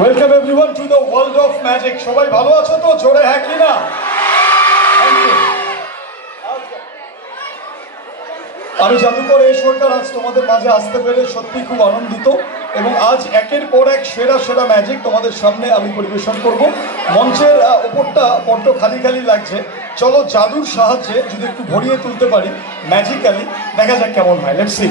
Welcome everyone to the world of magic. সবাই ভালো আছো তো? জোরে হ্যাঁ কি না? আমি জাদুকর এই সরকার আজ তোমাদের মাঝে আসতে পেরে সত্যি খুব আনন্দিত এবং আজ একের পর এক সেরা সেরা ম্যাজিক তোমাদের সামনে আমি পরিবেশন করব। মঞ্চের ওপরটা বড্ড খালি খালি লাগছে, চলো জাদুর সাহায্যে যদি একটু ভরিয়ে তুলতে পারি ম্যাজিক্যালি, দেখা যাক কেমন হয়। Let's see.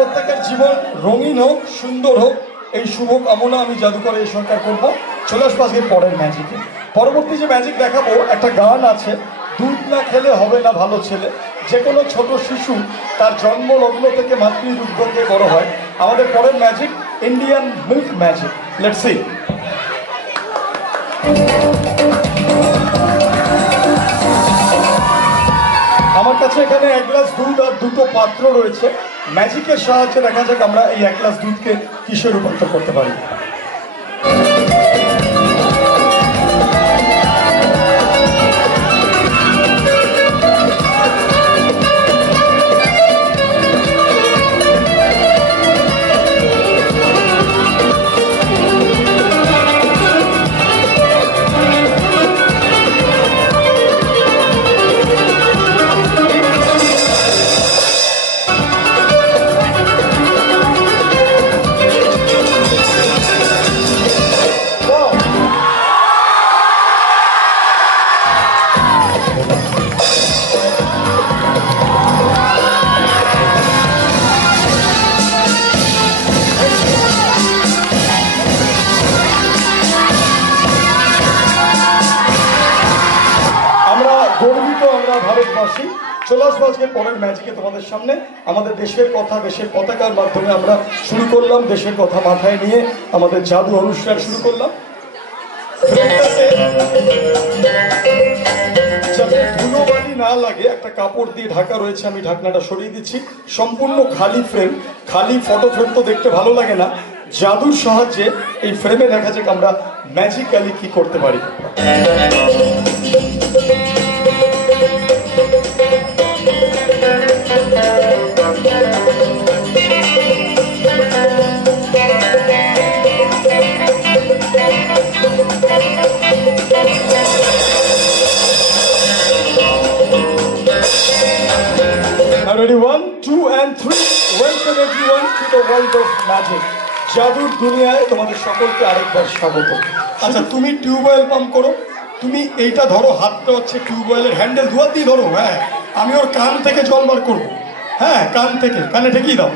প্রত্যেকের জীবন রঙিন হোক, সুন্দর হোক, এই শুভ কামনা আমি জাদুকর এই সরকার করব। চলে আসবো আজকে পরের ম্যাজিকে। পরবর্তী যে ম্যাজিক দেখাবো, একটা গান আছে, দুধ না খেলে হবে না ভালো ছেলে। যে কোনো ছোট শিশু তার জন্ম লগ্ন থেকে মাতৃদুগ্ধ দিয়ে বড় হয়। আমাদের পরের magic Indian milk magic. Let's see. আমার কাছে এখানে এক গ্লাস দুধ আর দুটো পাত্র রয়েছে। ম্যাজিকের সাহায্যে দেখা যাক আমরা এই এক গ্লাস দুধকে কিসে রূপান্তর করতে পারি। ভারতবাসী চলে আসবো আজকে পরের ম্যাজিকে তোমাদের সামনে। আমাদের দেশের কথা, দেশের পতাকার মাধ্যমে আমরা শুরু করলাম, দেশের কথা মাথায় নিয়ে আমাদের জাদু অনুষ্ঠান শুরু করলাম। যাতে ধুলোবালি না লাগে একটা কাপড় দিয়ে ঢাকা রয়েছে, আমি ঢাকনাটা সরিয়ে দিচ্ছি। সম্পূর্ণ খালি ফ্রেম, খালি ফটো ফ্রেম তো দেখতে ভালো লাগে না। জাদুর সাহায্যে এই ফ্রেমে দেখা যাক আমরা ম্যাজিক্যালি কি করতে পারি। Ready, 1, 2 and 3. Welcome everyone to the world of magic. জাদুর দুনিয়ায় তোমাদের সকলকে আরেকবার স্বাগত। আচ্ছা, তুমি টিউবওয়েল পাম্প করো, তুমি এইটা ধরো, হাতটা হচ্ছে টিউবওয়েলের হ্যান্ডেল, দুয়ার দিয়ে ধরো। হ্যাঁ, আমি ওর কান থেকে জল বার করবো। হ্যাঁ, কান থেকে, কানে ঠেকিয়ে দাও।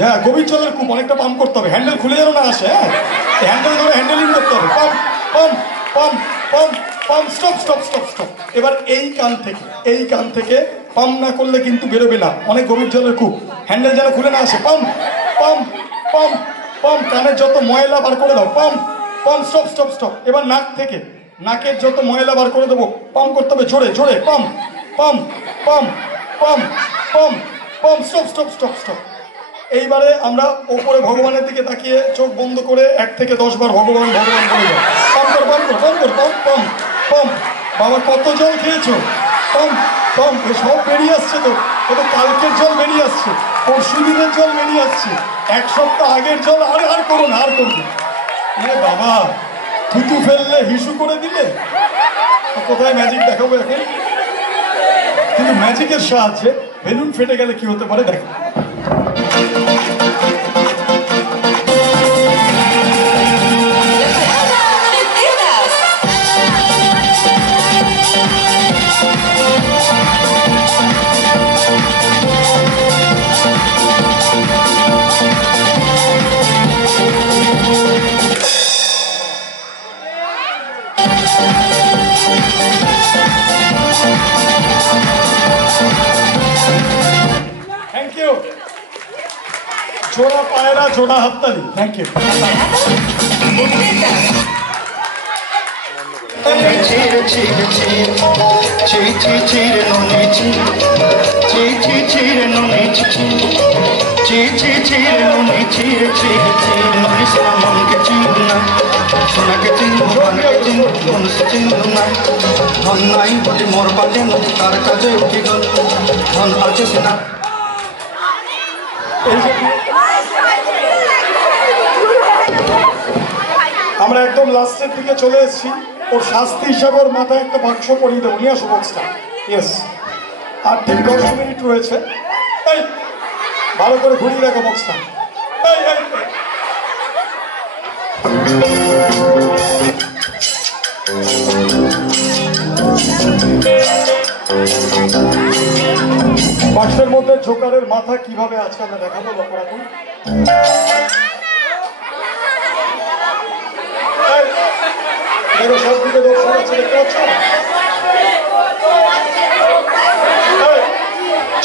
হ্যাঁ, গভীর জলের কূপ, অনেকটা পাম্প করতে হবে, হ্যান্ডেল খুলে যেন না আসে। হ্যাঁ, হ্যান্ডেল ধরে হ্যান্ডেলিং করতে হবে। Pump pump pump pump pump, stop stop stop stop. এবার এই কান থেকে, এই কান থেকে পাম্প না করলে কিন্তু বেরোবে না, অনেক গভীর জলের কূপ, হ্যান্ডেল যেন খুলে না আসে। পাম্প পাম্প পাম্প পাম্প, কানের যত ময়লা বার করে দাও। Pump pump, stop stop stop. এবার নাক থেকে, নাকের যত ময়লা বার করে দেবো, পাম্প করতে হবে জোরে জোরে। Pump pump pump pump pump pump, stop stop stop stop. এইবারে আমরা ওপরে ভগবানের দিকে তাকিয়ে চোখ বন্ধ করে 1 থেকে 10 বার ভগবান ভগবান করে যাও। পাম্প কর পাম্প কর পাম্প কর পাম্প পাম্প পাম্প। বাবা কত জল খেয়েছো? পাম্প পাম্প, সব বেরিয়ে আসছে তো। এটা কালকের জল বেরিয়ে আসছে, পরশু দিনের জল বেরিয়ে আসছে, 1 সপ্তাহ আগের জল। আর করুন, আর করুন। বাবা, থুতু ফেললে হিসু করে দিলে। কোথায় ম্যাজিক দেখাবো এখন? কিন্তু ম্যাজিকের সাহায্যে বেলুন ফেটে গেলে কি হতে পারে দেখো। জোড়া পায়রা, জোড়া হাততালি। Thank you. Cheer, cheer, cheer, cheer, cheer, cheer, no need cheer, cheer, cheer, cheer, no need cheer, cheer, cheer, cheer, no need cheer, cheer, cheer, no need someone ke cheer na, sona ke cheer, man ke cheer, mon se cheer na, han nai boti mor pate no tar kaje uthi gol, han ache sina. আমরা একদম লাস্টের দিকে চলে এসেছি। ওর শাস্তি হিসাবে ওর মাথায় একটা বাক্স পরিয়ে দেবো, নিয়ে আসো বক্সটা। ইয়েস, আর ঠিক 10 মিনিট রয়েছে। এই ভালো করে ঘুরিয়ে রাখো বক্সটা। এই এই বাক্সের মধ্যে জোকারের মাথা কিভাবে আজকে আমরা দেখাবো, লক্ষ্য রাখুন। দেখো সব দিকে দর্শক আছে, দেখতে পাচ্ছ?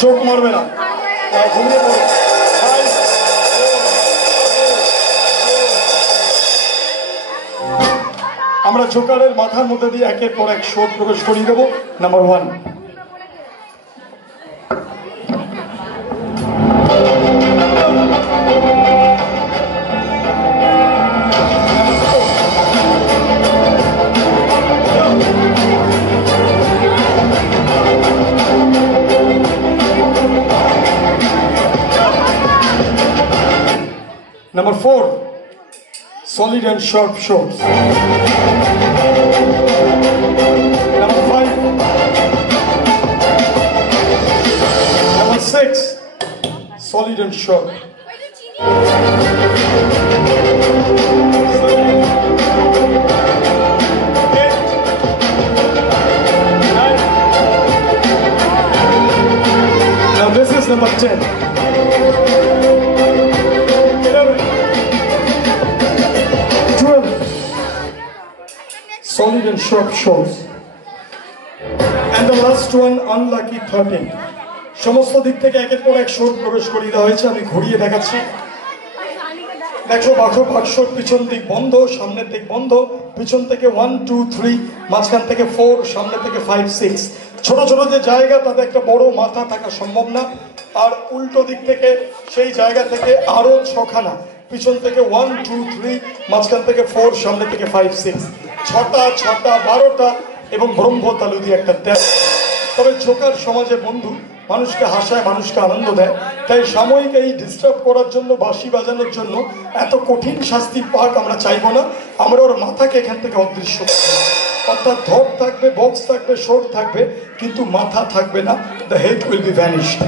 চোখ মারবে না, ঘুমিয়ে পড়ো। আমরা জোকারের মাথার মধ্যে দিয়ে একের পর এক শোট প্রবেশ করিয়ে দেবো। Number 1, Number 4, solid and sharp shots. Number 5, number 6, solid and sharp. 8, 9. Now this is number 10. Solid and sharp shows. And the last one, unlucky 13. সমস্ত দিক থেকে একের পর এক শোট প্রবেশ করিয়ে দেওয়া হয়েছে। আমি ঘুরিয়ে দেখাচ্ছি। দেখো বাক্সর পিছন দিক বন্ধ, সামনের দিক বন্ধ। পিছন থেকে 1, 2, 3, মাঝখান থেকে 4, সামনে থেকে 5, 6। ছোট ছোট যে জায়গা, তাতে একটা বড় মাথা থাকা সম্ভব না। আর উল্টো দিক থেকে সেই জায়গা থেকে আরো 6খানা, পিছন থেকে 1, 2, 3, মাঝখান থেকে 4, সামনে থেকে 5, 6। 6টা 12টা এবং ব্রহ্মতালু দিয়ে একটা 13। তবে জোকার সমাজে বন্ধু, মানুষকে হাসায়, মানুষকে আনন্দ দেয়। তাই সাময়িক এই ডিস্টার্ব করার জন্য, বাঁশি বাজানোর জন্য এত কঠিন শাস্তি পাক আমরা চাইবো না। আমরা ওর মাথাকে এখান থেকে অদৃশ্য করব, অর্থাৎ ধর থাকবে, বক্স থাকবে, শোট থাকবে, কিন্তু মাথা থাকবে না। The head will be vanished.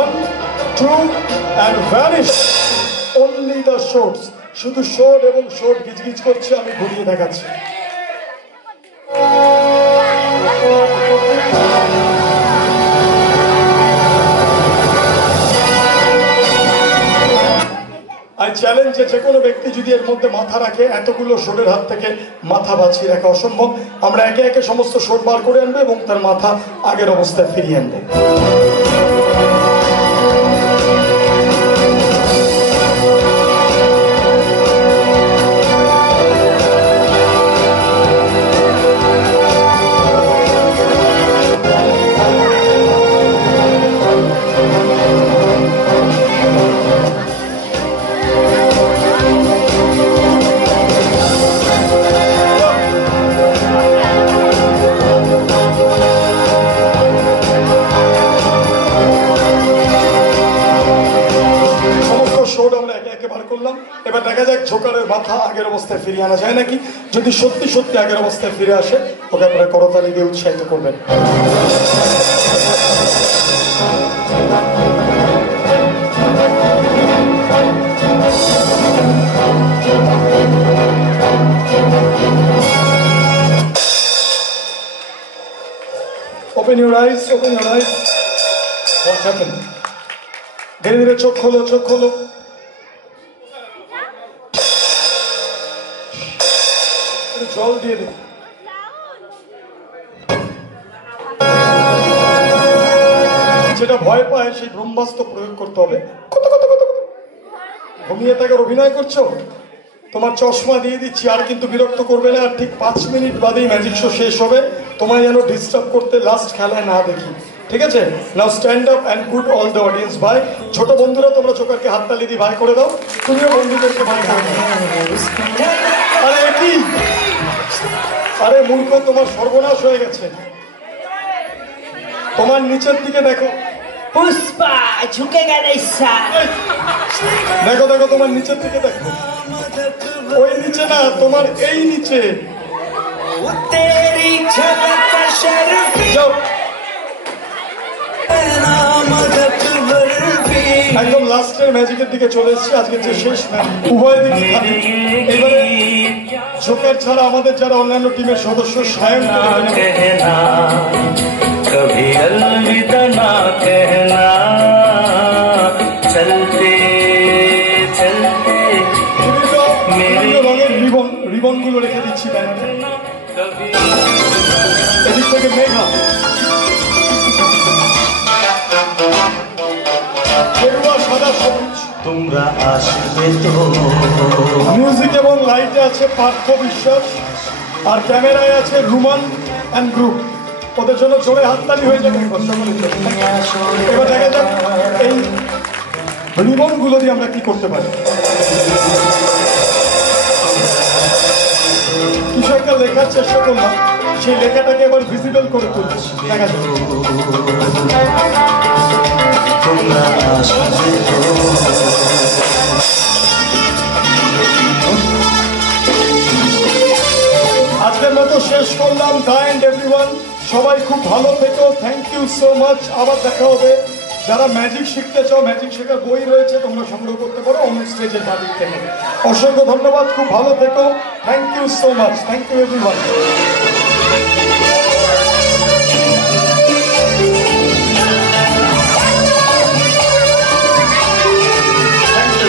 1, 2 and vanish. Only the shots. শুধু শোট এবং শোট গিজগিজ করছে। আমি ঘুরিয়ে দেখাচ্ছি। আই চ্যালেঞ্জ, যে কোনো ব্যক্তি যদি এর মধ্যে মাথা রাখে, এতগুলো শোটের হাত থেকে মাথা বাঁচিয়ে রাখা অসম্ভব। আমরা একে একে সমস্ত শোট বার করে আনবো এবং তার মাথা আগের অবস্থায় ফিরিয়ে আনবো। এবার দেখা যাক জোকারের মাথা আগের অবস্থায় ফিরিয়ে আনা যায় নাকি। যদি সত্যি সত্যি আগের অবস্থায় ফিরে আসে, ওকে আপনারা করতালি দিয়ে উৎসাহিত করবেন। Open your eyes, open your eyes. What happened? ধীরে ধীরে চোখ খোলো, চোখ খোলো। জল দিয়ে দিন। যেটা ভয় পায় সেই ব্রহ্মাস্ত্র প্রয়োগ করতে হবে। কত কত কত ঘুমিয়ে থাকার অভিনয় করছো? তোমার চশমা দিয়ে দিচ্ছি, আর কিন্তু বিরক্ত করবে না। আর ঠিক 5 মিনিট বাদেই ম্যাজিক শো শেষ হবে, তোমায় যেন ডিস্টার্ব করতে লাস্ট খেলায় না দেখি, ঠিক আছে? Now stand up and good all the audience ভাই। ছোট বন্ধুরা তোমরা জোকারকে হাততালি দিয়ে ভাই করে দাও, তুমিও বন্ধুদেরকে ভাই করে দাও। আরে কি, আরে মূর্খ, তোমার সর্বনাশ হয়ে গেছে। তোমার নিচের দিকে দেখো। पुष्पा झुकेगा नहीं साल। দেখো দেখো, তোমার নিচের দিকে দেখো। ওই নিচে না, তোমার এই নিচে। तेरी झलक का शर्फ যাও, मदद बर्फी একদম লাস্টের ম্যাজিকের দিকে চলে এসেছি। আজকে যে শেষ ম্যাচ, উভয় দিকে খালি। এবারে জোকার ছাড়া আমাদের যারা অন্যান্য টিমের সদস্য, সায়ন कहना कभी अलविदा ना कहना चलते चलते বিভিন্ন রঙের রিবন গুলো রেখে দিচ্ছি ব্যানারে। कभी এদিক থেকে মেঘা, গেরুয়া, সাদা, সবুজ। তোমরা আসবে তো মিউজিক এবং লাইটে আছে পার্থ বিশ্বাস, আর ক্যামেরায় আছে রুমান অ্যান্ড গ্রুপ। ওদের জন্য জোরে হাততালি হয়ে যাবে সকলের জন্য। এবার দেখা যাক এই রিবন গুলো দিয়ে আমরা কি করতে পারি। কিছু একটা লেখার চেষ্টা করলাম, সেই লেখাটাকে এবার ভিজিবল করে তুলছি। দেখা যাক। তোমরা আসবে তো আজকের মতো শেষ করলাম। বাই এন্ড এভরিওয়ান, সবাই খুব ভালো থেকো। Thank you so much. আবার দেখা হবে। যারা ম্যাজিক শিখতে চাও, ম্যাজিক শেখার বই রয়েছে, তোমরা সংগ্রহ করতে পারো অন্য স্টেজের বাদিক থেকে। অসংখ্য ধন্যবাদ, খুব ভালো থেকো। Thank you so much. Thank you everyone.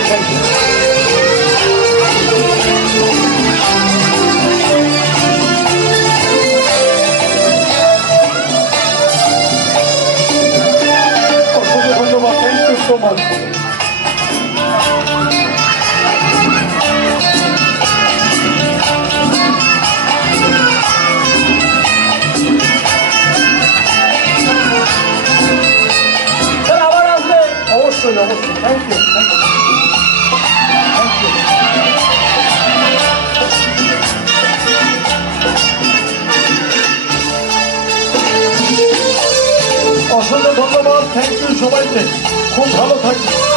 Thank you. অসংখ্য ধন্যবাদ। Thank you so much. অবশ্যই অবশ্যই। Thank you, thank you, thank you. অসংখ্য ধন্যবাদ। থ্যাংক ইউ সবাইকে। খুব ভালো থাকবে।